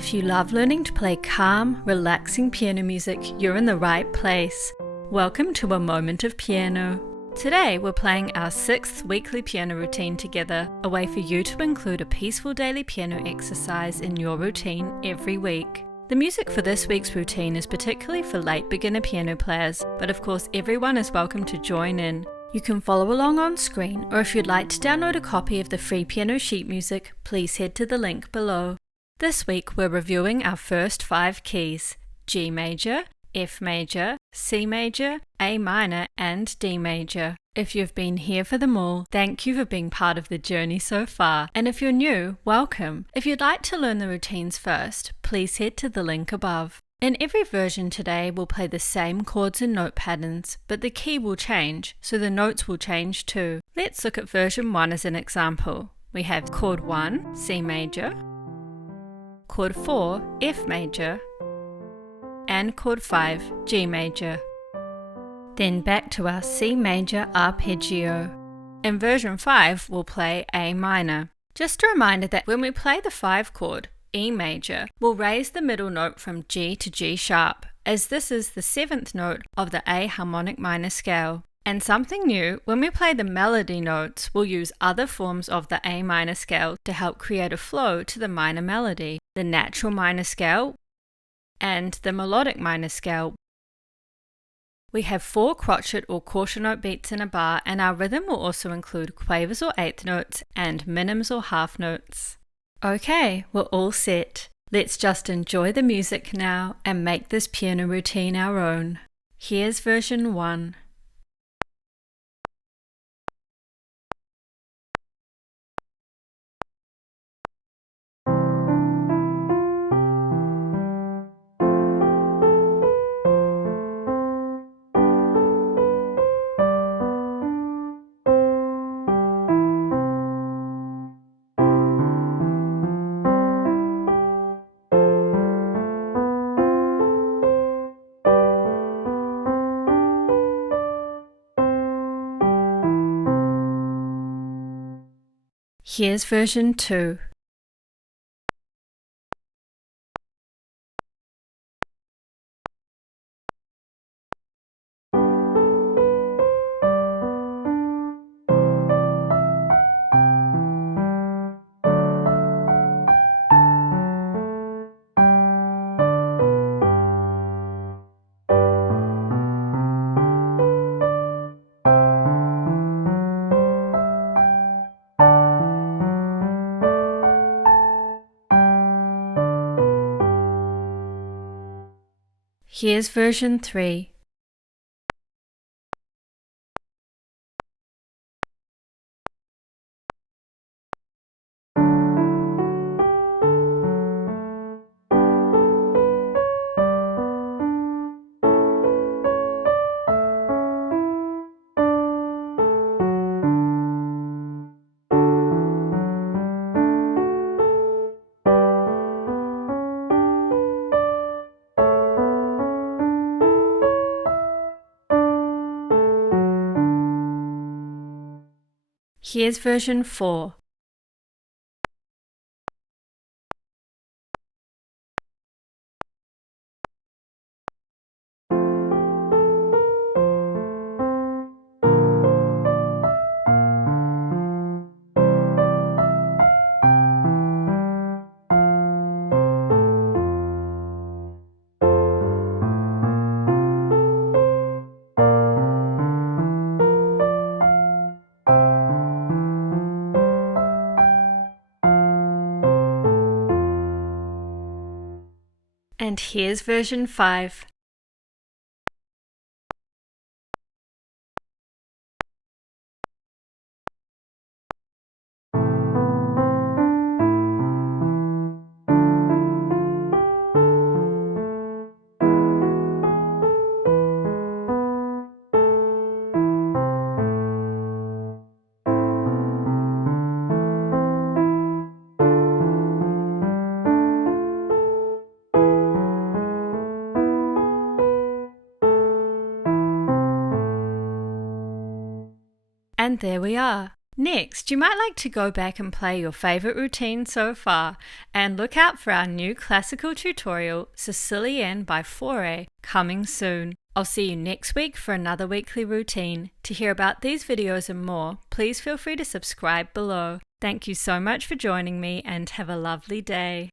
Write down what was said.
If you love learning to play calm, relaxing piano music, you're in the right place. Welcome to A Moment of Piano. Today we're playing our 6th weekly piano routine together, a way for you to include a peaceful daily piano exercise in your routine every week. The music for this week's routine is particularly for late beginner piano players, but of course everyone is welcome to join in. You can follow along on screen, or if you'd like to download a copy of the free piano sheet music, please head to the link below. This week we're reviewing our first 5 keys: G major, F major, C major, A minor and D major. If you've been here for them all, thank you for being part of the journey so far, and if you're new, welcome. If you'd like to learn the routines first, please head to the link above. In every version today we'll play the same chords and note patterns, but the key will change, so the notes will change too. Let's look at version 1 as an example. We have chord 1, C major, chord 4, F major, and chord 5, G major. Then back to our C major arpeggio. In version 5, we'll play A minor. Just a reminder that when we play the 5 chord, E major, we'll raise the middle note from G to G sharp, as this is the 7th note of the A harmonic minor scale. And something new, when we play the melody notes, we'll use other forms of the A minor scale to help create a flow to the minor melody, the natural minor scale and the melodic minor scale. We have 4 crotchet or quarter note beats in a bar, and our rhythm will also include quavers or eighth notes and minims or half notes. Okay, we're all set. Let's just enjoy the music now and make this piano routine our own. Here's version 1. Here's version 2. Here's version 3. Here's version 4. And here's version 5. And there we are. Next, you might like to go back and play your favorite routine so far, and look out for our new classical tutorial, Sicilienne by Fore, coming soon. I'll see you next week for another weekly routine. To hear about these videos and more, please feel free to subscribe below. Thank you so much for joining me and have a lovely day.